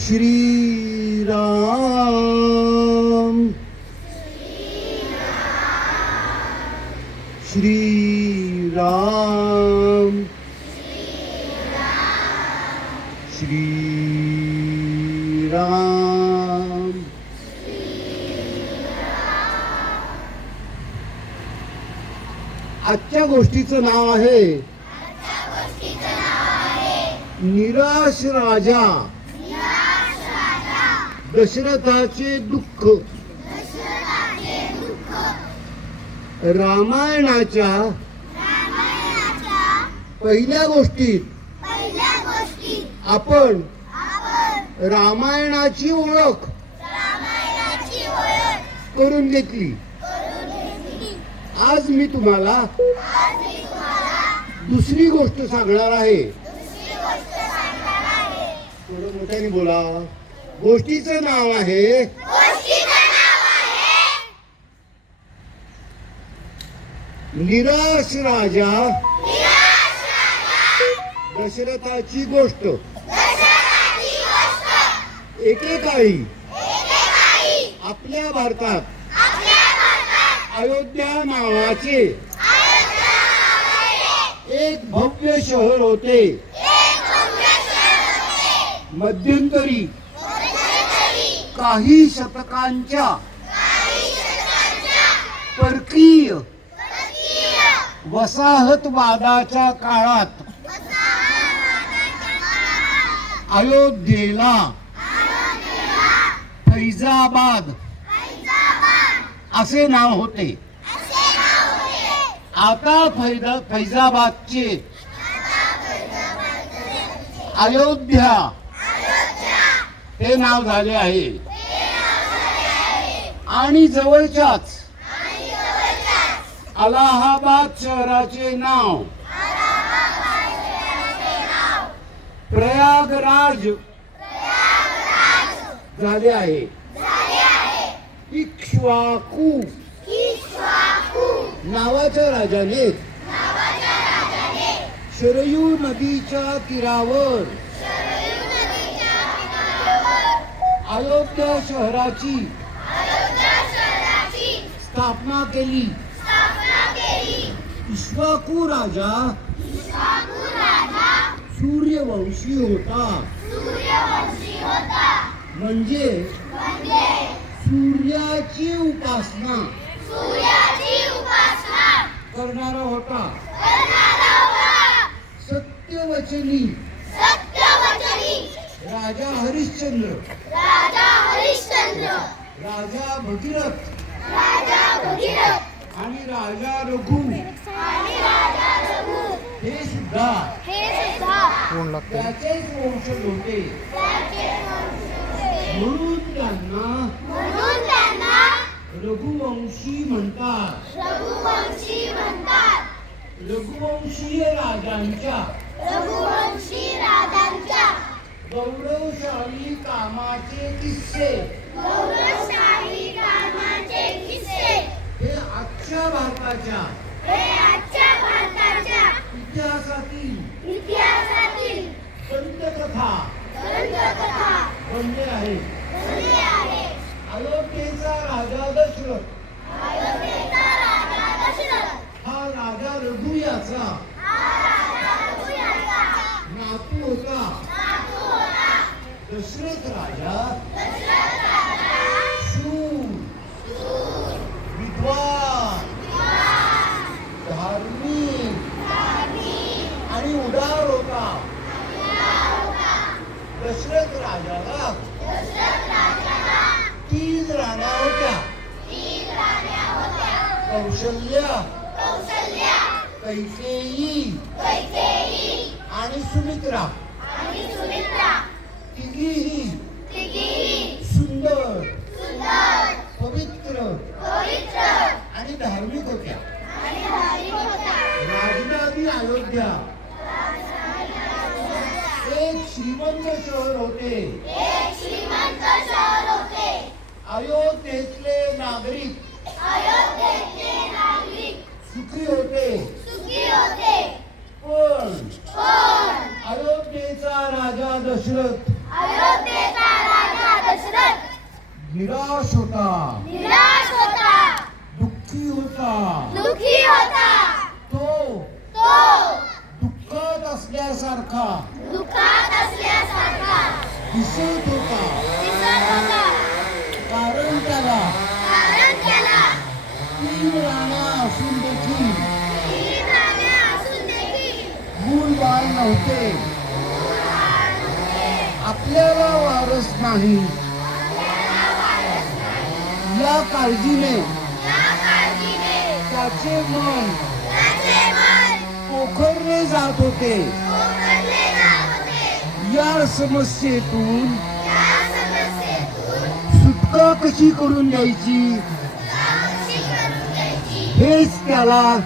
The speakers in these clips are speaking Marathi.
श्रीराम। श्रीराम। श्रीराम। आजच्या गोष्टीचं नाव आहे निराश राजा. दशरथाचे दुःख. रामायणाच्या पहिल्या गोष्टीत आपण रामायणाची ओळख करून घेतली. आज मी तुम्हाला आज मी तुम्हाला दुसरी गोष्ट सांगणार आहे. दुसरी गोष्ट सांगणार आहे. थोडं मोठ्याने बोला. गोष्टीचं नाव आहे. निराश राजा. दशरथाची गोष्ट. एकेकाळी आपल्या भारतात अयोध्या नावाचे एक भव्य शहर होते. मध्यंतरी काही शतकांच्या परकीय परकीय वसाहतवादाच्या काळात अयोध्येला फैजाबाद असे नाव होते. आता फैज फैजाबादचे अयोध्या हे नाव झाले आहे. आणि जवळच्याच. अलाहाबाद शहराचे नाव. प्रयागराज. झाले आहे. इक्ष्वाकू. नावाच्या राजाने. शरयू नदीच्या तीरावर. अयोध्या शहराची. स्थापना केली. इक्ष्वाकू राजा सूर्यवंशी होता. म्हणजे सूर्याची उपासना करणारा होता. सत्यवचनी. राजा हरिश्चंद्र. राजा हरिश्चंद्र. राजा भगीरथ. आणि राजा रघु. आणि राजा रघु. हे सुद्धा. हे सुद्धा. त्याचेच वंशज होते म्हणून त्यांना म्हणून त्यांना रघुवंशी म्हणतात. रघुवंशी म्हणतात. रघुवंशीय राजांच्या. रघुवंशी राजांच्या. गौरवशाली कामाचे किस्से. आजच्या भारताच्या हे इतिहासातील इतिहासातील दंतकथा बनले आहे बनले आहे अयोध्येचा राजा दशरथ अयोध्येचा राजा दशरथ हा राजा रघु याचा हा राजा रघु याचा नातू होता नातू होता दशरथ राजा दशरथ राजा शूर विद्वान धार्मिक धार्मिक आणि उदार होता होता दशरथ राजाला. तीन राण्या होत्या. कौशल्या. कैकेयी. आणि सुमित्रा. आणि सुमित्रा तिघीही. सुंदर पवित्र पवित्र आणि धार्मिक होत्या आणि धार्मिक होत्या राजधानी अयोध्या एक श्रीमंत शहर होते एक श्रीमंत शहर होते अयोध्येतले नागरिक अयोध्येचे नागरिक सुखी होते सुखी होते पण पण अयोध्येचा राजा दशरथ। अयोध्येचा निराश होता। निराश होता। दुःखी होता। दुखी होता। तो तो दुःखात असल्यासारखा। दुःखात असल्यासारखा। दिसत होता। दिसत होता। कारण त्याला कारण त्याला तीन राण्या असून देखील तीन राण्या असून देखील मूल बाळ नव्हते। आपल्याला वारस नाही. या काळजीने. त्याचे मन पोखरले जात होते. या समस्येतून सुटका कशी करून द्यायची घ्यायची? हेच त्याला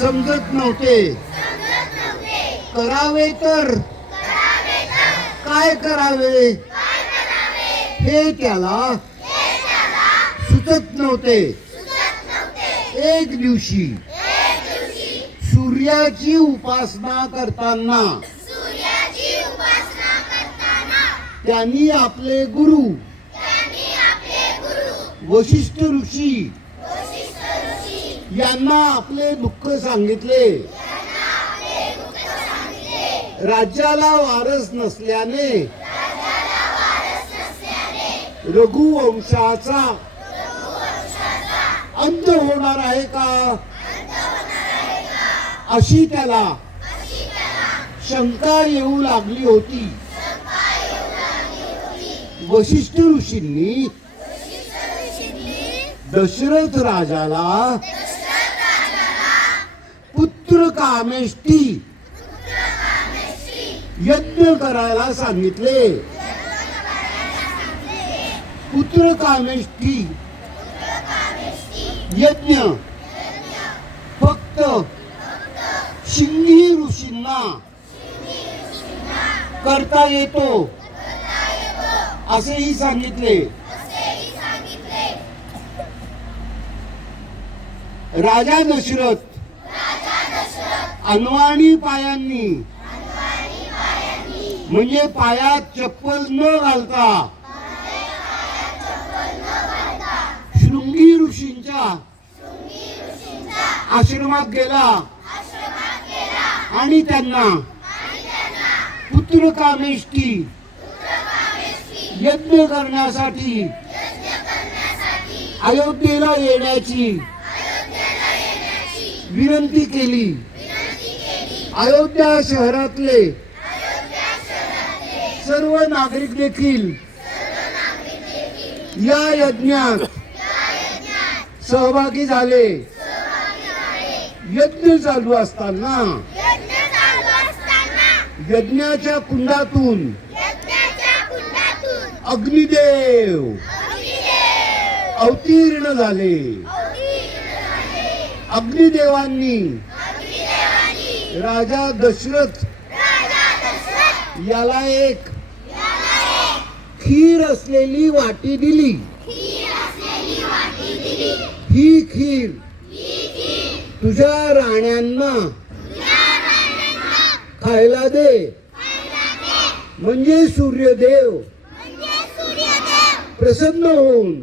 समजत नव्हते. करावे तर काय करावे? हे त्याला सुचत नव्हते. एक दिवशी सूर्याची उपासना करताना त्यांनी आपले गुरु वशिष्ठ ऋषी वशिष्ठ ऋषी यांना आपले दुःख सांगितले यांना आपले दुःख सांगितले राज्याला वारस नसल्याने रघुवंशाचा अंत होणार आहे का? अशी त्याला शंका येऊ लागली होती. वशिष्ठ ऋषींनी दशरथ राजाला पुत्र पुत्र कामेष्टी यज्ञ करायला सांगितले. पुत्र कामेष्टी यज्ञ. फक्त शिंगी ऋषींना करता येतो. असेही सांगितले. राजा दशरथ. अनवाणी पायांनी म्हणजे पायात चप्पल न घालता. शृंगी ऋषींच्या ऋषींचा आश्रमात गेला. आणि त्यांना पुत्र कामेष्टी यज्ञ करण्यासाठी अयोध्येला येण्याची विनंती केली विनंती केली. अयोध्या शहरातले सर्व नागरिक देखील या यज्ञात सहभागी झाले. यज्ञ चालू असताना यज्ञाच्या कुंडातून अग्निदेव अवतीर्ण झाले. अग्निदेवांनी राजा दशरथ याला एक खीर असलेली वाटी दिली. ही खीर तुझ्या राण्यांना खायला दे. म्हणजे सूर्यदेव प्रसन्न होऊन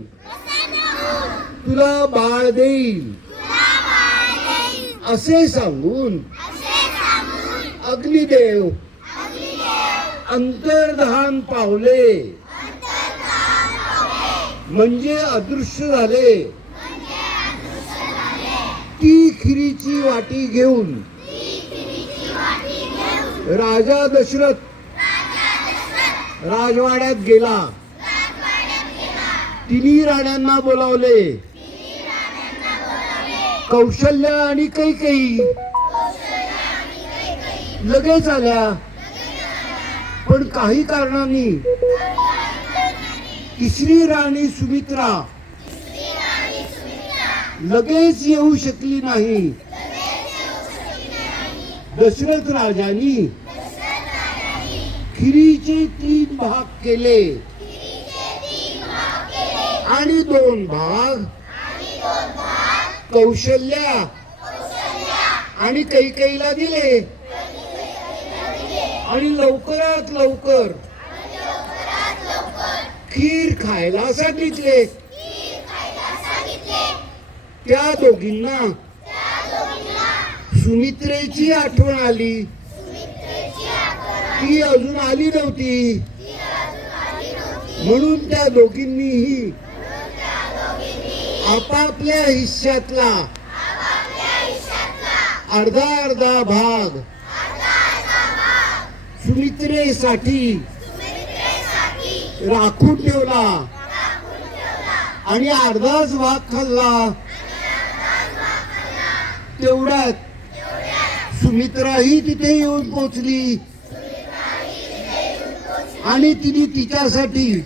तुला बाळ देईल. असे सांगून अग्निदेव अंतर्धान पावले. म्हणजे अदृश्य झाले. ती खिरीची वाटी घेऊन. राजा दशरथ राजवाड्यात गेला. तिन्ही राण्यांना बोलावले. कौशल्य आणि काही काही लगेच आल्या. पण काही कारणांनी तिसरी राणी सुमित्रा. लगेच येऊ शकली नाही. दशरथ राजांनी खिरीचे तीन भाग केले. आणि दोन भाग कौशल्या आणि कैकेयीला दिले. आणि लवकरात लवकर खीर खायला सांगितले. त्या दोघींना सुमित्रेची आठवण आली. ती अजून आली नव्हती. म्हणून त्या दोघींनीही आपापल्या हिश्यातला अर्धा अर्धा भाग सुमित्रेसाठी सुमित्रेसाठी राखून ठेवला. आणि अर्धाच भाग खाल्ला. तेवढ्यात सुमित्राही तिथे येऊन पोचली आणि तिने तिच्यासाठी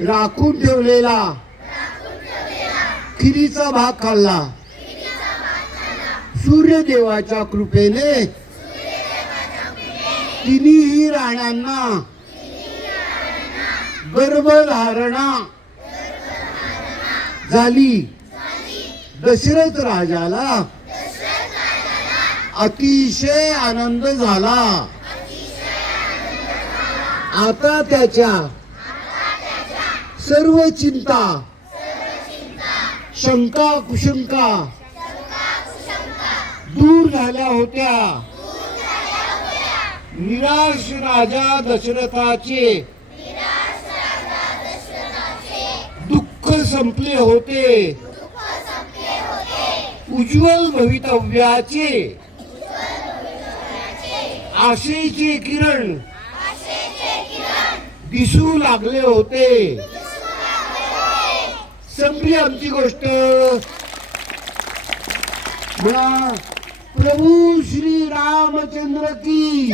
राखून ठेवलेला खिरीचा भाग खाल्ला. सूर्यदेवाच्या कृपेने तिन्ही राण्यांना गर्भधारणा झाली. दशरथ राजाला. अतिशय आनंद झाला. आता त्याच्या सर्व चिंता शंका कुशंका दूर झाल्या होत्या. निराश राजा दशरथाचे. संपले होते. उज्ज्वल भवितव्याचे आशेचे किरण दिसू लागले होते. संपली आमची गोष्ट. म्हणा प्रभू श्री रामचंद्र की